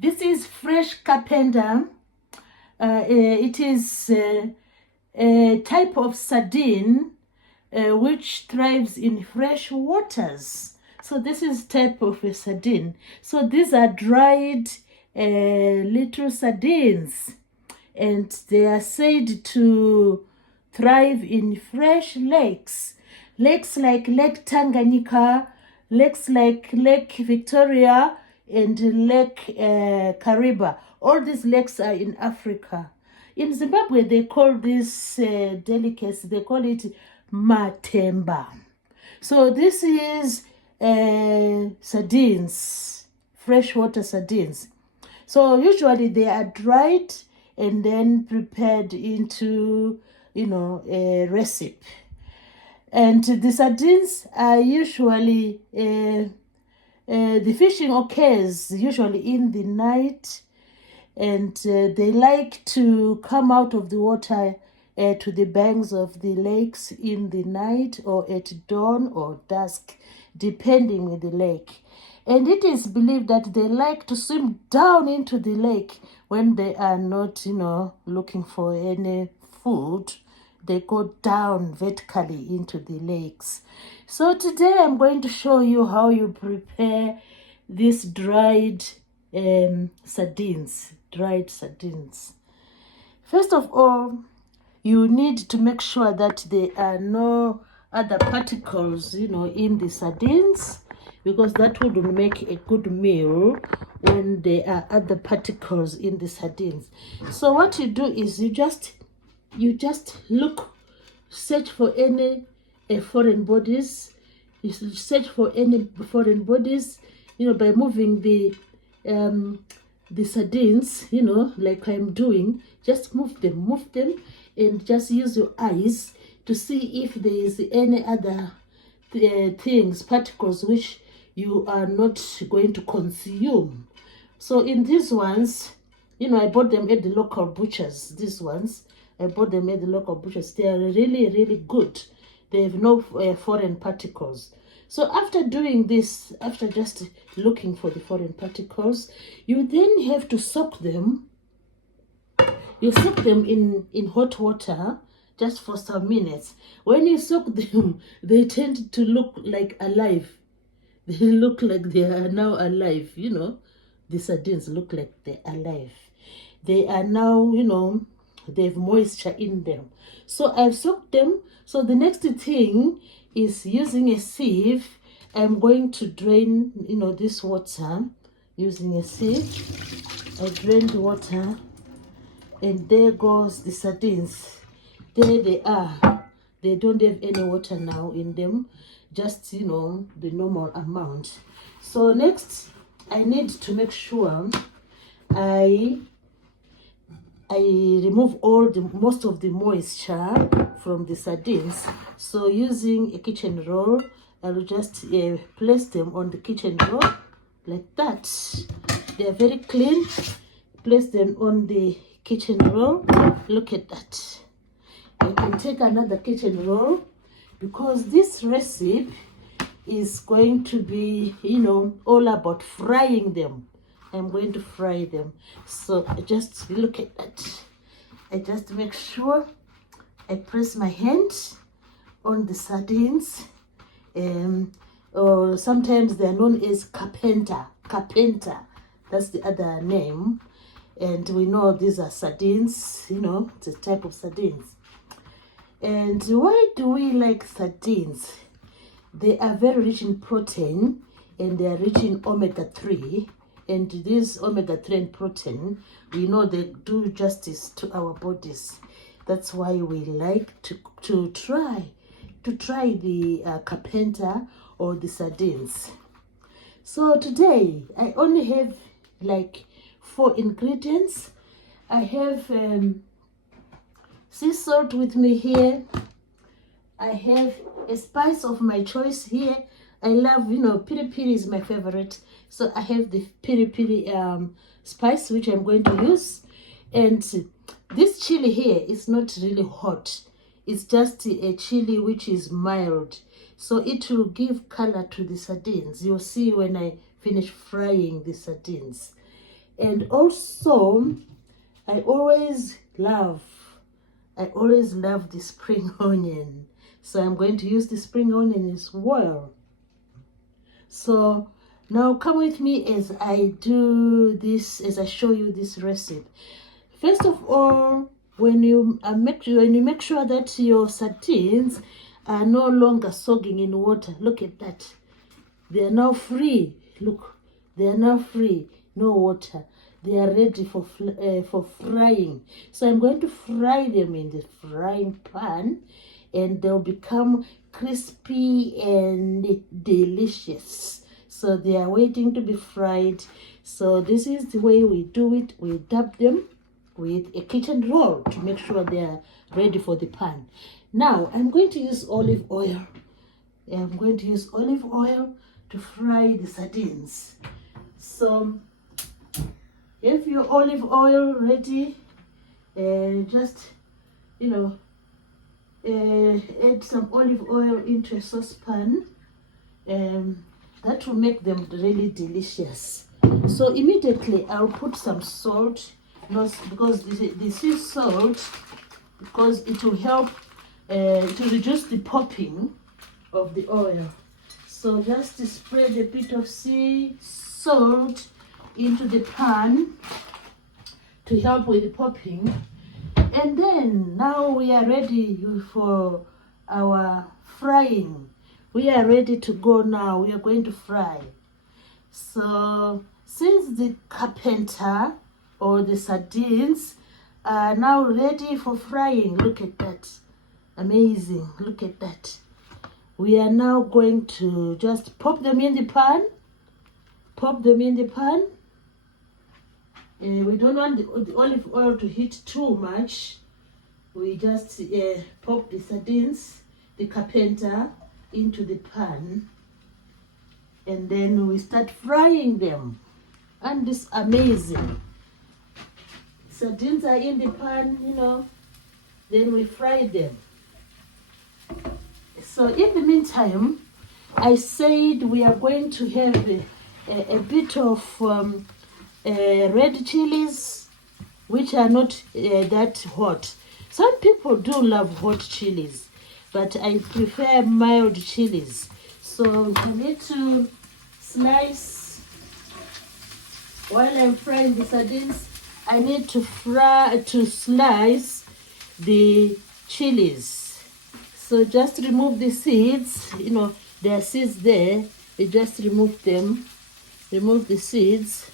This is fresh carpenter. It is a type of sardine which thrives in fresh waters. So this is type of a sardine. So these are dried little sardines, and they are said to thrive in fresh lakes. Lakes like Lake Tanganyika, lakes like Lake Victoria, and Lake Kariba. All these lakes are in Africa. In Zimbabwe, they call this delicacy, they call it matemba. So this is sardines, freshwater sardines. So usually they are dried and then prepared into, a recipe. And the sardines are usually, the fishing occurs usually in the night, and they like to come out of the water to the banks of the lakes in the night or at dawn or dusk, depending on the lake. And it is believed that they like to swim down into the lake when they are not, looking for any food. They go down vertically into the lakes. So today I'm going to show you how you prepare these dried sardines. First of all, you need to make sure that there are no other particles, in the sardines, because that would make a good meal when there are other particles in the sardines. So what you do is you just search for any foreign bodies. You search for any foreign bodies, by moving the sardines, like I'm doing. Just move them, and just use your eyes to see if there is any other particles which you are not going to consume. So in these ones, I bought them at the local butchers. These ones, I bought them at the local butchers. They are really, really good. They have no foreign particles. So after doing this, after just looking for the foreign particles, you then have to soak them. You soak them in hot water just for some minutes. When you soak them, they tend to look like alive. They look like they are now alive, The sardines look like they're alive. They are now, they have moisture in them. So I've soaked them. So the next thing is using a sieve. I'm going to drain, this water using a sieve. I drain the water, and there goes the sardines. There they are. They don't have any water now in them, just, the normal amount. So next, I need to make sure I remove most of the moisture from the sardines. So using a kitchen roll, I will just place them on the kitchen roll like that. They are very clean. Place them on the kitchen roll. Look at that. I can take another kitchen roll, because this recipe is going to be, all about frying them. I'm going to fry them. So just look at that. I just make sure I press my hand on the sardines. Or sometimes they're known as carpenter. That's the other name. And we know these are sardines, it's a type of sardines. And why do we like sardines? They are very rich in protein, and they are rich in omega-3. And this omega-3 and protein, we know they do justice to our bodies. That's why we like to try the carpenter or the sardines. So today I only have like 4 ingredients. I have sea salt with me here. I have a spice of my choice here. I love, piri piri is my favorite. So I have the piri piri spice, which I'm going to use. And this chili here is not really hot. It's just a chili which is mild. So it will give color to the sardines. You'll see when I finish frying the sardines. And also, I always love the spring onion. So I'm going to use the spring onion as well. So now come with me as I do this, as I show you this recipe. First of all, when you make sure that your sardines are no longer soaking in water, look at that. They are now free. Look, they are now free. No water. They are ready for frying. So I'm going to fry them in the frying pan, and they'll become crispy and delicious. So they are waiting to be fried. So this is the way we do it. We dab them with a kitchen roll to make sure they are ready for the pan. Now I'm going to use olive oil. I'm going to use olive oil to fry the sardines. So if your olive oil ready, just add some olive oil into a saucepan. That will make them really delicious. So immediately I'll put some salt, because this is salt, because it will help to reduce the popping of the oil. So just spread a bit of sea salt into the pan to help with the popping. And then now we are ready for our frying. We are ready to go now. We are going to fry. So since the carpenter or the sardines are now ready for frying, look at that. Amazing. Look at that. We are now going to just pop them in the pan. Pop them in the pan. We don't want the olive oil to heat too much. We just pop the sardines, the carpenter, into the pan. And then we start frying them. And this is amazing. Sardines are in the pan, then we fry them. So in the meantime, I said we are going to have a bit of red chilies, which are not that hot. Some people do love hot chilies, but I prefer mild chilies. So I need to slice, while I'm frying the sardines, I need to slice the chilies. So just remove the seeds, there are seeds there. You just remove them. Remove the seeds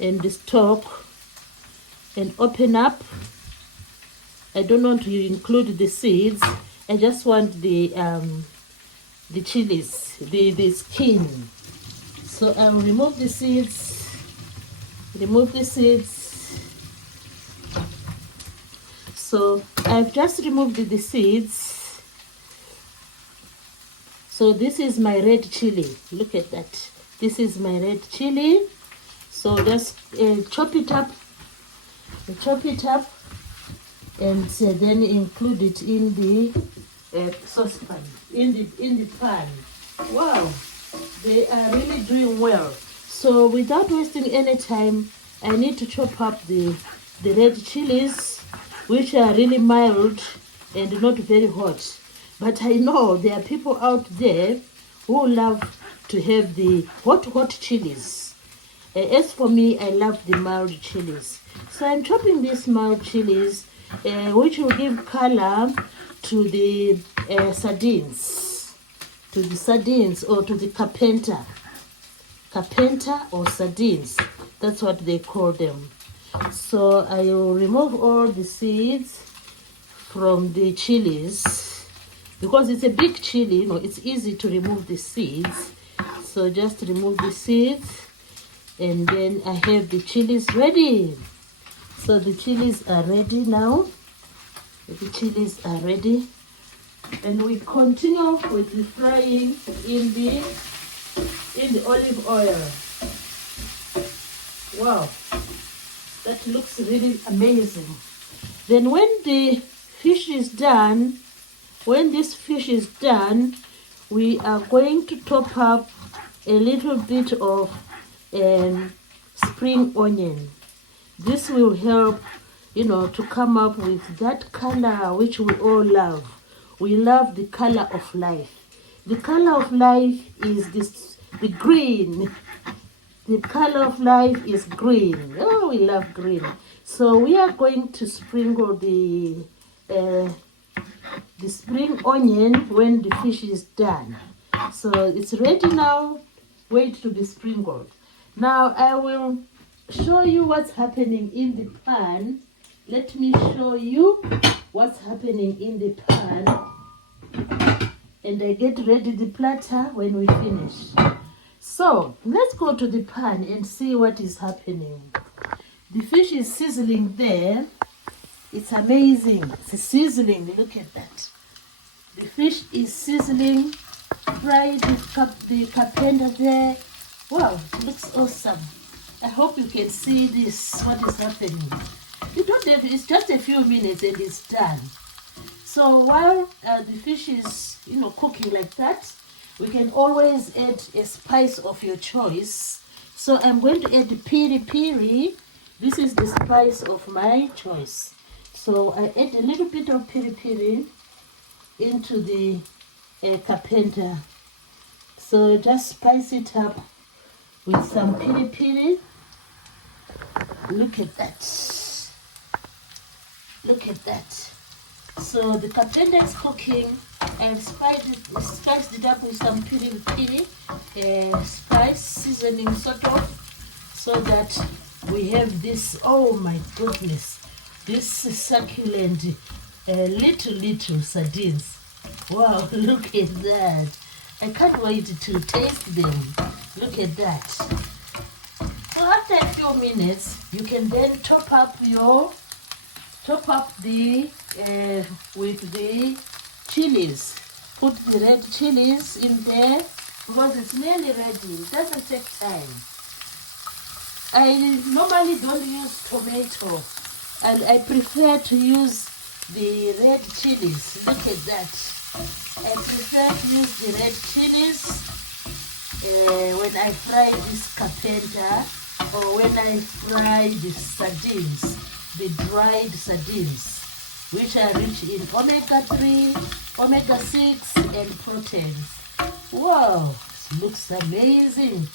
and the stalk and open up. I don't want to include the seeds. I just want the chilies, the skin. So I'll remove the seeds. Remove the seeds. So I've just removed the seeds. So this is my red chili. Look at that. This is my red chili. So just chop it up. Chop it up. And then include it in the saucepan, in the pan. Wow, they are really doing well. So without wasting any time, I need to chop up the red chilies, which are really mild and not very hot. But I know there are people out there who love to have the hot chilies. As for me, I love the mild chilies. So I'm chopping these mild chilies, which will give color to the sardines. To the sardines, or to the carpenter. Carpenter or sardines. That's what they call them. So I will remove all the seeds from the chilies. Because it's a big chili, it's easy to remove the seeds. So just remove the seeds. And then I have the chilies ready. So the chilies are ready now. The chilies are ready. And we continue with the frying in the olive oil. Wow, that looks really amazing. Then when the fish is done, we are going to top up a little bit of spring onion. This will help, you know, to come up with that color which we all love. We love the color of life. The color of life is the green. The color of life is green. Oh, we love green. So we are going to sprinkle the spring onion when the fish is done. So it's ready now. Wait to be sprinkled. Now I will show you what's happening in the pan. Let me show you what's happening in the pan. And I get ready the platter when we finish. So let's go to the pan and see what is happening. The fish is sizzling there. It's amazing. It's sizzling. Look at that. The fish is sizzling. Fry the carpenter there. Wow, it looks awesome. I hope you can see this, what is happening. You don't have, it's just a few minutes and it's done. So while the fish is, you know, cooking like that, we can always add a spice of your choice. So I'm going to add piri piri. This is the spice of my choice. So I add a little bit of piri piri into the carpenter. So just spice it up with some piri piri. Look at that. Look at that. So the carpenter is cooking and spiced it up with some piri piri, spice, seasoning sort of, so that we have this, oh my goodness, this succulent little sardines. Wow, look at that. I can't wait to taste them. Look at that. So after a few minutes, you can then top up the with the chilies. Put the red chilies in there because it's nearly ready. It doesn't take time. I normally don't use tomato, and I prefer to use the red chilies. Look at that. I prefer to use the red chilies when I fry this carpenter, or when I fry the sardines, the dried sardines, which are rich in omega-3, omega-6 and proteins. Wow, it looks amazing.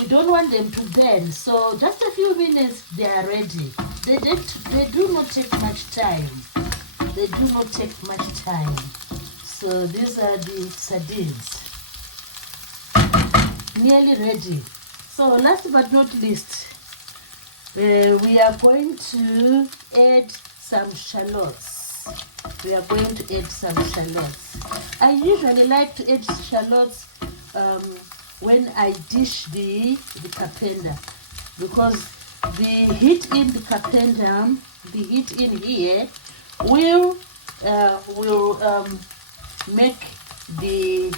We don't want them to burn, so just a few minutes they are ready. They do not take much time. They do not take much time. So these are the sardines. Nearly ready. So last but not least, we are going to add some shallots. We are going to add some shallots. I usually like to add shallots when I dish the carpenter, because the heat in the carpenter, the heat in here will make the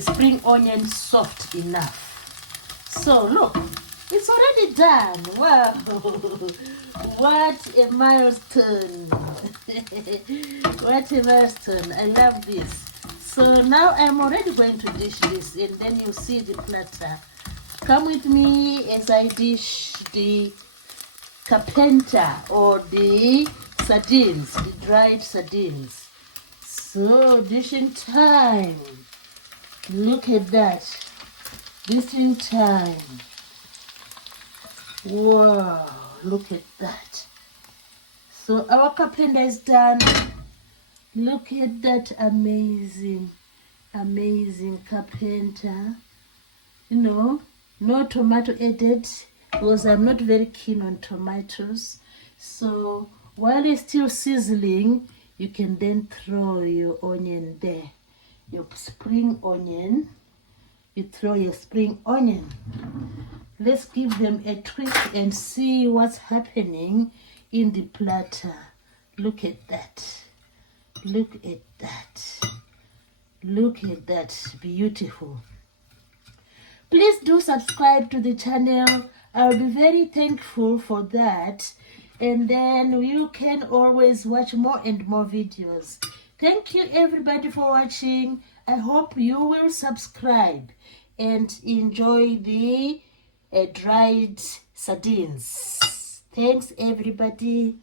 spring onion soft enough. So look, it's already done. Wow, what a milestone. What a milestone. I love this. So now I'm already going to dish this, and then you see the platter. Come with me as I dish the carpenter, or the sardines, the dried sardines. So dishing time. Look at that. Dishing time. Wow, look at that. So our carpenter is done. Look at that amazing, amazing carpenter. You know, no tomato added, because I'm not very keen on tomatoes. So while it's still sizzling, you can then throw your onion there. Your spring onion. You throw your spring onion. Let's give them a twist and see what's happening in the platter. Look at that. Look at that. Look at that. Beautiful. Please do subscribe to the channel. I'll be very thankful for that. And then you can always watch more and more videos. Thank you everybody for watching. I hope you will subscribe. and enjoy the dried sardines. Thanks everybody.